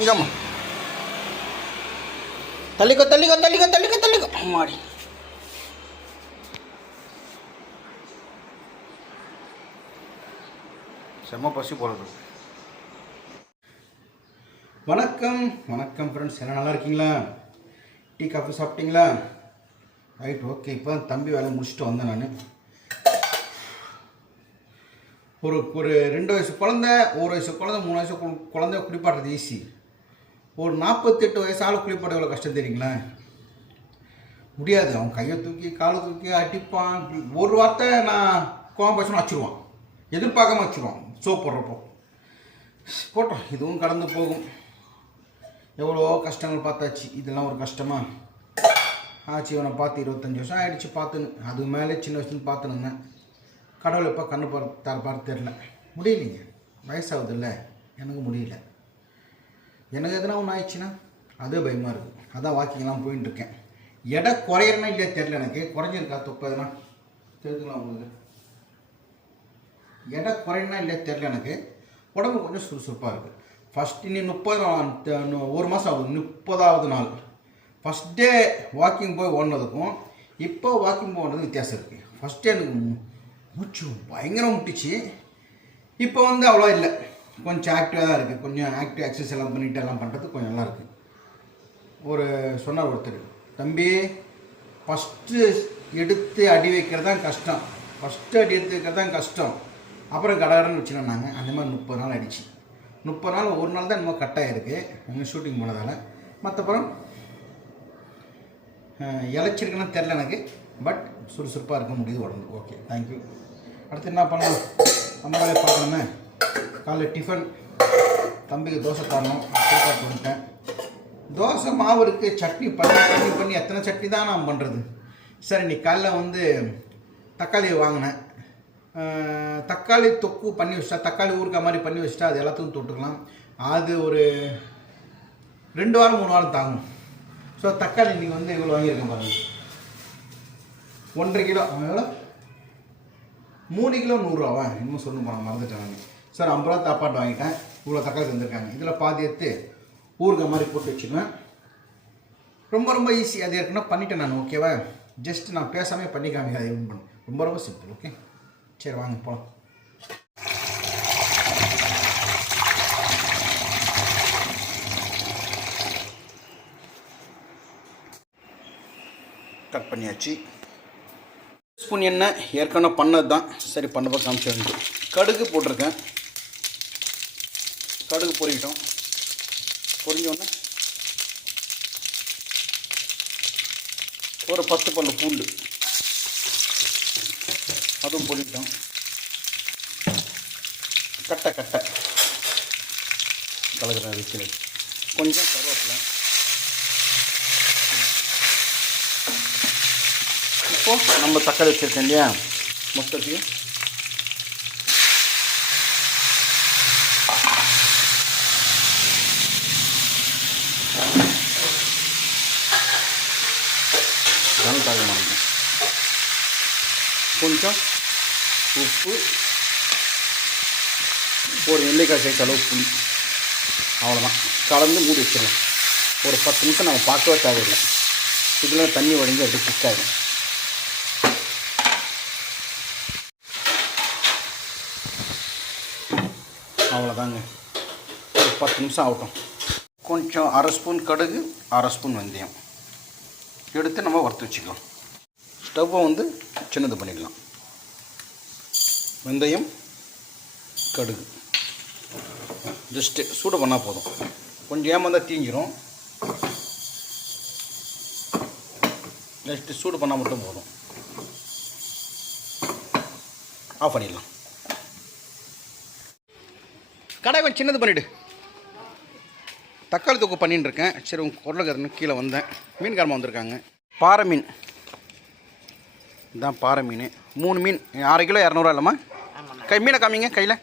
இங்கம்மா தள்ளிக்கோ தள்ளிக்கோ தள்ளிக்கோ தள்ளிக்கோ தள்ளிக்கோ. மாடி செம்ம பசி போடுறது வணக்கம் வணக்கம் ஃப்ரெண்ட்ஸ் என்ன நல்லா இருக்கீங்களா? டீ காஃபி சாப்பிட்டீங்களா? ரைட் ஓகே இப்போ தம்பி வேலை முடிச்சுட்டு வந்தேன் நான். ஒரு ஒரு ரெண்டு வயசு குழந்த ஒரு வயசு குழந்த மூணு வயசு குழந்த குளிப்பாடுறது ஈஸி ஒரு நாற்பத்தெட்டு வயசு ஆள் குளிப்பாட்ட எவ்வளோ கஷ்டம் தெரியுங்களேன் முடியாது. அவன் கையை தூக்கி காலை தூக்கி அடிப்பான். ஒரு வார்த்தை நான் கோவம் பேசணும் வச்சுருவான் எதிர்பார்க்காம வச்சுருவான் சோப் போடுறப்போ. போட்டோம் இதுவும் கடந்து போகும். எவ்வளோ கஷ்டங்கள் பார்த்தாச்சு. இதெல்லாம் ஒரு கஷ்டமா? ஆச்சு. இவனை பார்த்து இருபத்தஞ்சி வருஷம் ஆயிடுச்சு. பார்த்துன்னு. அது மேலே சின்ன வயசுலேருந்து பார்த்துனுங்க கடவுள் எப்போ கண்ணு பார் பார்த்து தெரில முடியலைங்க. வயசாகுது இல்லை எனக்கு முடியல. எனக்கு எதுனா ஒன்று ஆயிடுச்சுன்னா அதே பயமாக இருக்குது அதான் வாக்கிங்லாம் போயின்னு இருக்கேன் எடை குறையிறனா இல்லையா தெரில எனக்கு. குறைஞ்சிருக்கா? தொப்பை எதுனா தெரிஞ்சுக்கலாம் உங்களுக்கு? எடை குறையினா இல்லையா தெரில எனக்கு. உடம்பு கொஞ்சம் சுறுசுறுப்பாக இருக்குது ஃபஸ்ட் இனி முப்பது நாள் ஒரு மாதம் ஆகுது. முப்பதாவது நாள். ஃபஸ்ட் டே வாக்கிங் போய் ஓடினதுக்கும் இப்போ வாக்கிங் போனது வித்தியாசம் இருக்குது ஃபஸ்ட் டே எனக்கு மூச்சு பயங்கரம் முட்டிச்சு. இப்போ வந்து அவ்வளோ இல்லை. கொஞ்சம் ஆக்டிவாக தான் இருக்குது கொஞ்சம் ஆக்டிவ் எக்ஸசைஸ் எல்லாம் பண்ணிட்டு எல்லாம் பண்ணுறது கொஞ்சம் நல்லா இருக்குது ஒரு சொன்னார் ஒருத்தர். தம்பி ஃபஸ்ட்டு எடுத்து அடி வைக்கிறது தான் கஷ்டம். ஃபஸ்ட்டு அடி எடுத்து வைக்கிறது தான் கஷ்டம். அப்புறம் கடகடன்னு வச்சுருந்தாங்க அந்த மாதிரி முப்பது நாள் ஆயிடுச்சு முப்பது நாள் ஒரு நாள் தான் நம்ம கட் ஆகிருக்கு அங்கே ஷூட்டிங் போனதால். மற்றப்புறம் இழைச்சிருக்குன்னு தெரில எனக்கு. பட் சுறுசுறுப்பாக இருக்க முடியுது உடம்பு ஓகே தேங்க்யூ அடுத்து என்ன பண்ணலாம்? நம்ம வேலையை பார்க்கணுமே காலையில் டிஃபன் தம்பிக்கு தோசை தரணும். சூப்பர் பண்ணிட்டேன் தோசை மாவு இருக்குது சட்னி பண்ணி பண்ணி பண்ணி எத்தனை சட்னி தான் நான் பண்ணுறது சரி நீ காலைல வந்து தக்காளி வாங்கினேன். தக்காளி தொக்கு பண்ணி வச்சிட்டா தக்காளி ஊறுக்கா மாதிரி பண்ணி வச்சிட்டா அது எல்லாத்துக்கும் தொட்டுக்கலாம். அது ஒரு ரெண்டு வாரம் மூணு வாரம் தாங்கும். ஸோ தக்காளி நீங்கள் வந்து இவ்வளோ வாங்கியிருக்கேன் பாருங்கள் ஒன்றரை கிலோ. எவ்வளோ மூணு கிலோ நூறுரூவா இன்னும் சொல்லணும் போனால் மறந்துட்டேன் நான். சார் ஐம்பது ரூபா தாப்பாட்டு வாங்கிட்டேன். இவ்வளோ தக்காளி தந்திருக்காங்க. இதில் பாதி எடுத்து ஊறுகாய் மாதிரி போட்டு வச்சுக்குவேன் ரொம்ப ரொம்ப ஈஸி அது ஏற்கனவே பண்ணிட்டேன் நான் ஓகேவா ஜஸ்ட் நான் பேசாமே பண்ணி காமிக்க அதை பண்ண. ரொம்ப ரொம்ப சிம்பிள் ஓகே சரி வாங்க போகலாம் கட் பண்ணியாச்சு. ஸ்பூன் எண்ணெய் ஏற்கனவே பண்ணது தான். சரி பண்ணப்போ காமிச்சு வந்து கடுகு போட்டிருக்கேன். கடுகு பொறிக்கிட்டோம். பொறிஞ்சோடனே ஒரு பத்து பல்லு பூண்டு. அதுவும் பொறிக்கிட்டோம். கட்டை கட்டை. கலக்கிறேன் வைக்கிறது கொஞ்சம் கருவேப்பிலை. இப்போது நம்ம தக்காளி வச்சுருக்கோம் இல்லையா? மொத்தத்தையும். தாங்க கொஞ்சம் உப்பு ஒரு நெல்லிக்காய் சைஸ் அளவு புளி. அவ்வளோதான் கலந்து மூடி வச்சிடலாம். ஒரு பத்து நிமிஷம் நம்ம பார்க்கவே தேவையில்லை. இதில் தண்ணி வடிஞ்சு அப்படி திக்காயிடும் அவ்வளோதாங்க. ஒரு பத்து நிமிஷம் ஆகட்டும். கொஞ்சம் அரை ஸ்பூன் கடுகு அரை ஸ்பூன் வெந்தயம். எடுத்து நம்ம வறுத்து வச்சுக்கலாம். ஸ்டவ்வை வந்து சின்னது பண்ணிக்கலாம் வெந்தயம் கடுகு. ஜஸ்ட்டு சூடு பண்ணால் போதும். கொஞ்சம் ஏமாந்தால் தீஞ்சிரும். ஜஸ்ட்டு சூடு பண்ணால் மட்டும் போதும். ஆஃப் பண்ணிடலாம். கடை கொஞ்சம் சின்னது பண்ணிவிடு தக்காளி தொக்கு பண்ணின்னு இருக்கேன் சரி உங்கள் குரலுக்கு கீழே வந்தேன். மீன்காரமாக வந்திருக்காங்க. பாறை மீன். இதுதான் பாறை மீன். மூணு மீன். அரை கிலோ இரநூறுவா இல்லைம்மா? கை மீனை காமிங்க கையில்.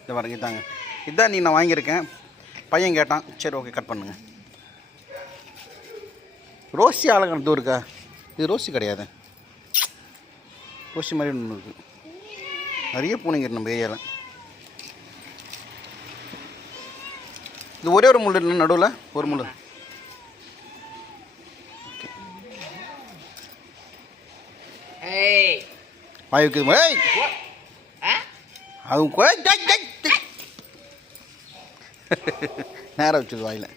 இந்த பாருங்க இதாங்க. இதான் நீ நான் வாங்கியிருக்கேன். பையன் கேட்டான். சரி ஓகே கட் பண்ணுங்கள் ரோசி ஆளுங்க இருக்கா? இது ரோசி கிடையாது. ரோசி மாதிரி ஒன்று இருக்குது நிறைய பூனைங்க நம்ம ஏரியாவில் இது ஒரே ஒரு முள் இல்லை நடுவில் ஒரு முள் வாய் வைக்குது ஏய். டேய். நேரம் வச்சுது வாயில்.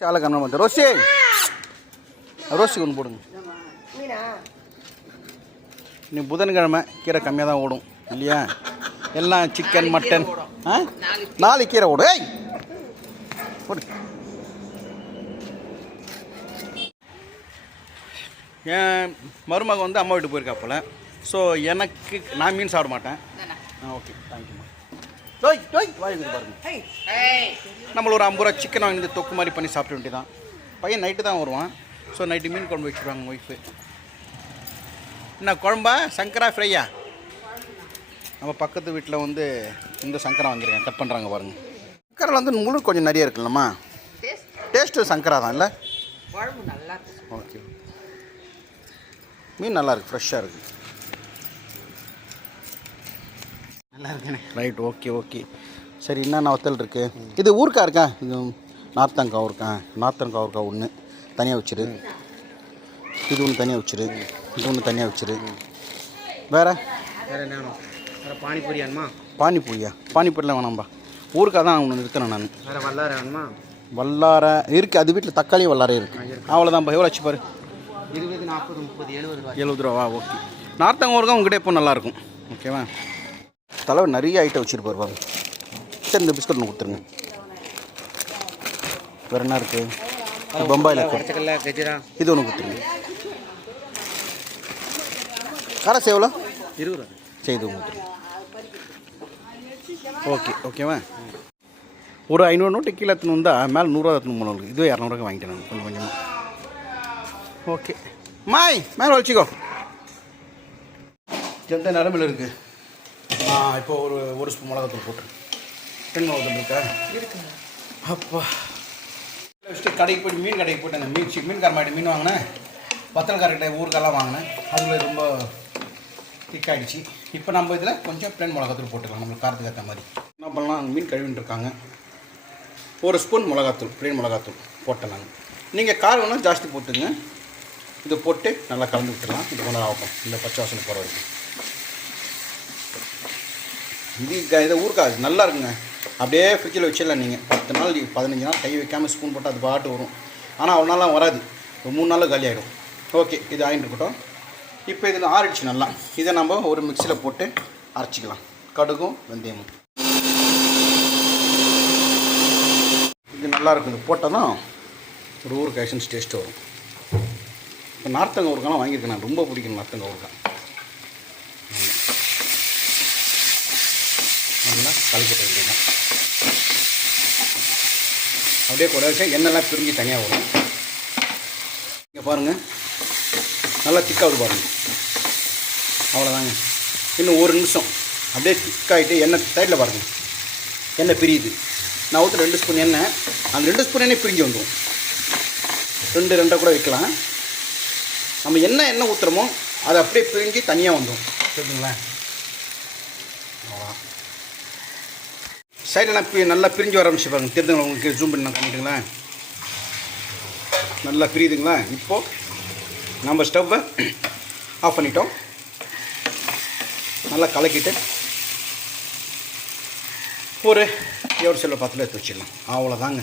சாலை கண்ணு வந்து ரோசி. ரோசி ஒன்று போடுங்க. நீ புதன்கிழமை கீரை கம்மியாக தான் ஓடும் இல்லையா? எல்லாம் சிக்கன் மட்டன் ஆ? நாலு கீரை ஓடும் ஏய். என் மருமக வந்து அம்மா வீட்டு போயிருக்கா போல. ஸோ எனக்கு நான் மீன் சாப்பிட மாட்டேன். ஆ ஓகே தேங்க்யூம்மா டோய் டோய் இருக்குது பாருங்க. நம்மள ஒரு ஐம்பது ரூபா சிக்கன் வாங்கி தொக்கு மாதிரி பண்ணி சாப்பிட வேண்டியதான் பையன் நைட்டு தான் வருவான். ஸோ நைட்டு மீன் குழம்பு வச்சுருவாங்க ஒய்ஃபு என்ன குழம்பா? சங்கரா ஃப்ரையா? நம்ம பக்கத்து வீட்டில் வந்து இந்த சங்கரா வாங்கியிருக்கேன். கட் பண்ணுறாங்க பாருங்க. சங்கராவில் வந்து முழு கொஞ்சம் நிறைய இருக்குல்லம்மா. டேஸ்ட் டேஸ்ட்டு சங்கரா தான் இல்லை? ஓகே மீன் நல்லா இருக்கு. ஃப்ரெஷ்ஷாக இருக்குது நல்லா இருக்குண்ணே ரைட் ஓகே ஓகே சரி என்னென்ன வத்தல் இருக்கு? இது ஊருக்கா இருக்கா? இது நார்த்தங்காய் இருக்கா நார்த்தங்காய் இருக்கா ஒன்று தனியாக வச்சிரு. இது ஒன்று தனியாக வச்சிரு. இது ஒன்று தனியாக வச்சிரு. வேற? வேற என்ன வேணும்? வேற பானிபூரி வேணுமா? பானிபூரியா? பானிபூரிலாம் வேணாம்பா ஊருக்கா தான் ஒன்று நிறுத்தினேன் நான். வேற வல்லார வேணுமா? வல்லார இருக்குது அது வீட்டில் தக்காளி வல்லாரே இருக்குது அவ்வளோதான்ப்பா எவ்வளோ வச்சு பாரு? இருபது நாற்பது முப்பது எழுபது ரூபாய். எழுபது ரூபா ஓகே. நார்த்தங்காய் ஊருக்கா உங்ககிட்ட இப்போ நல்லாயிருக்கும். ஓகேவா? தலைவர் நிறைய ஐட்டம் வச்சுருப்பார் பாரு சரி இந்த பிஸ்கட் ஒன்று கொடுத்துருங்க. வேறு என்ன இருக்குது பம்பாயில் இருக்கு. பச்சைக்கல்ல கஜரா. இது ஒன்று கொடுத்துருங்க. காரஸ் எவ்வளோ இருபது ரூபா. ஒன்று கொடுத்துருங்க. ஓகே ஓகேவா? ஒரு ஐநூறு நோட்டு கீழே எடுத்துன்னு வந்தால் மேலே நூறுரூவா எடுத்துன்னு போனவங்களுக்கு இதுவே இரநூறுவா வாங்கிட்டேன் கொஞ்சம் கொஞ்சமாக ஓகே. மாய் மேலே வச்சுக்கோ. எந்த நிலமையில் இருக்குது ஆ இப்போ ஒரு ஒரு ஸ்பூன் மிளகாத்தூள் போட்டு. தென் மிளகாத்தூள் இருக்கா இருக்குங்க. அப்பா. ஃபஸ்ட்டு கடைக்கு போய்ட்டு மீன் கடைக்கு போயிட்டு அந்த மீன் சி- மீன்கார மாட்டி மீன் வாங்கினேன். வத்தல்காரர்கிட்ட ஊருக்கெல்லாம் வாங்கினேன். அதில் ரொம்ப திக்காயிடுச்சு இப்போ நம்ம இதில் கொஞ்சம் பிளேன் மிளகாத்தூள் போட்டுக்கலாம். நம்மளுக்கு காரத்துக்கு ஏற்ற மாதிரி. என்ன பண்ணலாம்? மீன் கழுவின்னு இருக்காங்க. ஒரு ஸ்பூன் மிளகாத்தூள் பிளேன் மிளகாத்தூள் போட்டேன் நான். நீங்கள் காரம் வேணால் ஜாஸ்தி போட்டுங்க இது போட்டு நல்லா கலந்து விட்டுடலாம். இது கொஞ்சம் ஆகும். இந்த பச்சை வாசனை போகிற வரைக்கும். இது இதை ஊறுக்காது நல்லா இருக்குங்க. அப்படியே ஃப்ரிட்ஜில் வச்சிடலாம் நீங்கள் பத்து நாள் பதினஞ்சு நாள் கை வைக்காமல் ஸ்பூன் போட்டு அது பாட்டு வரும். ஆனால் அவ்வளோ நாளாக வராது. ஒரு மூணு நாளில் காலி ஆகிடும் ஓகே இது ஆகிட்டு இருக்கட்டும். இப்போ இதில் ஆறிடுச்சு நல்லா. இதை நம்ம ஒரு மிக்சியில் போட்டு அரைச்சிக்கலாம். கடுகும் வெந்தயமும். இது நல்லா இருக்கும். இது போட்டால் தான் ஒரு ஊருக்கு ஐசன்ஸ் டேஸ்ட்டு வரும். இப்போ நார்த்தங்க ஊருக்கெல்லாம் வாங்கியிருக்கேன் நான். ரொம்ப பிடிக்கும் நார்த்தங்க ஊருக்கா நல்லா கலக்கிட்ட வேண்டியதான் அப்படியே கூட வச்சு எண்ணெய்லாம் பிரிஞ்சு தனியாக வரும் இங்கே பாருங்கள் நல்லா திக்காகுது பாருங்கள் அவ்வளோதாங்க இன்னும் ஒரு நிமிஷம். அப்படியே திக்காயிட்டு எண்ணெய் சைடில் பாருங்கள் எண்ணெய் பிரியுது. நான் ஊற்று ரெண்டு ஸ்பூன் எண்ணெய். அந்த ரெண்டு ஸ்பூன் எண்ணெய் பிரிஞ்சு வந்துடும் ரெண்டு ரெண்டை கூட வைக்கலாம் நம்ம என்ன எண்ணெய் ஊற்றுறோமோ அது அப்படியே பிரிஞ்சு தனியாக வந்துடும் சரிங்களா? சைடெல்லாம் பி நல்லா பிரிஞ்சு வர ஆரம்பிச்சு பாருங்க. தெரிஞ்சுங்களா உங்களுக்கு? ஜூம் பண்ணி நான் காமிட்டுங்களா நல்லா பிரியுதுங்களா? இப்போது நம்ம ஸ்டவ்வை ஆஃப் பண்ணிட்டோம். நல்லா கலக்கிட்டு ஒரு எவ்வளோ செல்ல பத்தில் எடுத்து வச்சிடலாம். அவ்வளோதாங்க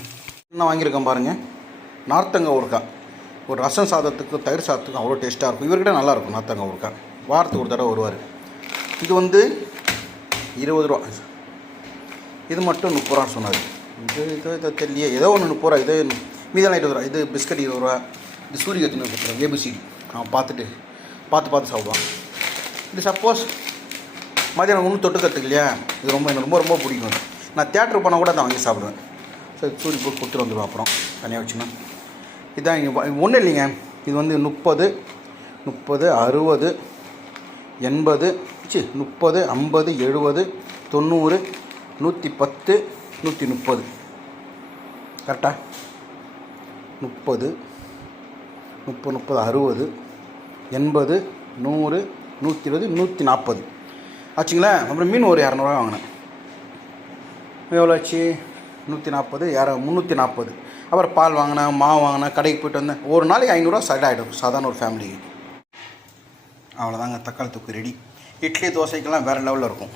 என்ன வாங்கியிருக்கேன் பாருங்கள் நார்த்தங்க ஊறுக்காய் ஒரு ரசம் சாதத்துக்கும் தயிர் சாதத்துக்கும் அவ்வளோ டேஸ்ட்டாக இருக்கும். இவர்கிட்ட நல்லாயிருக்கும் நாத்தங்க ஊருக்கா வாரத்துக்கு ஒரு தடவை வருவார். இது வந்து இருபது ரூபா. இது மட்டும் முப்பது ரூபான்னு சொன்னார். இது இது தெரியலையே. ஏதோ ஒன்று முப்பது ரூபா இது மீதெல்லாம் இருபது ரூபா. இது பிஸ்கட் இருபது ரூபா. இது சூரியகத்தின கொடுத்துருவோம் ஏபிசிடி அவன் பார்த்துட்டு பார்த்து பார்த்து சாப்பிடுவான். இது சப்போஸ் மதியானம் ஒன்றும் தொட்டுக்கிறதுக்கு இல்லையா? இது ரொம்ப எனக்கு ரொம்ப ரொம்ப பிடிக்கும். நான் தேட்டருக்கு போனால் கூட நான் வாங்கி சாப்பிடுவேன். சரி சூரிய போட்டு கொடுத்துட்டு வந்துடுவேன் அப்புறம். தனியாக வச்சுன்னா. இதான் இங்கே ஒன்றும் இல்லைங்க. இது வந்து முப்பது முப்பது அறுபது எண்பது சி முப்பது ஐம்பது எழுபது தொண்ணூறு நூற்றி பத்து நூற்றி முப்பது கரெக்டா முப்பது முப்பது முப்பது அறுபது எண்பது நூறு நூற்றி இருபது நூற்றி நாற்பது ஆச்சுங்களா? அப்புறம் மீன் ஒரு இரநூறுவா வாங்கினேன். எவ்வளோ ஆச்சு? நூற்றி நாற்பது யார முந்நூற்றி நாற்பது அப்புறம் பால் வாங்கினேன் மாவு வாங்கினேன் கடைக்கு போயிட்டு வந்தேன். ஒரு நாளைக்கு ஐநூறுரூவா சைட் ஆகிடும் சாதாரண ஒரு ஃபேமிலிக்கு அவ்வளோதாங்க தக்காளி தொக்கு ரெடி இட்லி தோசைக்கெல்லாம் வேறு லெவலில் இருக்கும்.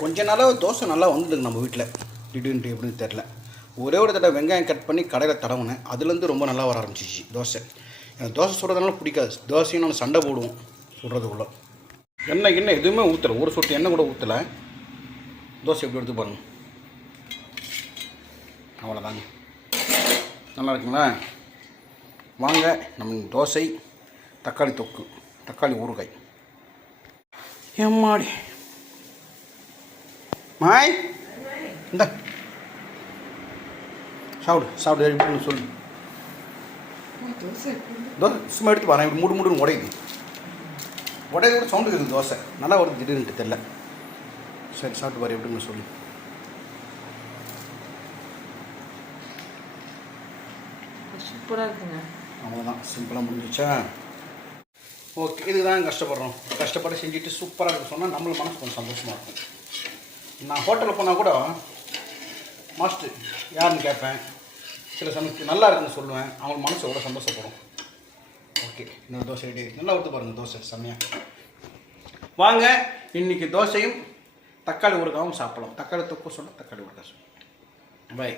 கொஞ்ச நாளாக தோசை நல்லா வந்துடுங்க நம்ம வீட்டில் திடீர்னு எப்படின்னு தெரில ஒரே ஒரு தடவை வெங்காயம் கட் பண்ணி கடையில் தடவுனேன். அதுலேருந்து ரொம்ப நல்லா வர ஆரம்பிச்சிச்சு தோசை. எனக்கு தோசை சுடுறதுனால பிடிக்காது. தோசையும் நம்ம சண்டை போடுவோம் சுடுறதுக்குள்ளே. எண்ணெய் எண்ணெய் எதுவுமே ஊற்றலை ஒரு சொட்டு எண்ணெய் கூட ஊற்றலை தோசை எப்படி எடுத்து பாருங்கள் அவ்வளோதாங்க நல்லா இருக்குங்களா வாங்க நம்ம தோசை தக்காளி தொக்கு தக்காளி ஊறுகாய். எம்மாடி மாய் இந்த. சாப்பிடு சாப்பிடு எப்படின்னு சொல்லு. தோசை சும்மா எடுத்து வரேன் மூடு மூடுன்னு உடையுது. உடையது கூட சவுண்டு இருக்குது தோசை. நல்லா வருது திடீர்னுட்டு தெரில சரி சாப்பிட்டு பாரு எப்படின்னு சொல்லு. சூப்பராக இருக்குங்க. அவ்வளோதான் சிம்பிளாக முடிஞ்சிச்சா ஓகே இதுதான் கஷ்டப்படுறோம். கஷ்டப்பட்டு செஞ்சுட்டு சூப்பராக இருக்கு சொன்னால் நம்மள மனசு கொஞ்சம் சந்தோஷமாக இருக்கும். நான் ஹோட்டலில் போனால் கூட மாஸ்டர் யாருன்னு கேட்பேன். சில சமயத்துக்கு நல்லா இருக்குன்னு சொல்லுவேன். அவங்க மனசு எவ்வளோ சந்தோஷப்படும். ஓகே இன்னொரு தோசை ரெடி நல்லா ஊற்று பாருங்கள் தோசை செம்மையாக வாங்க இன்னைக்கு தோசையும் தக்காளி ஊறுகாவும் சாப்பிடலாம். தக்காளி தொக்கு சொன்னால் தக்காளி ஊறுகாய் பை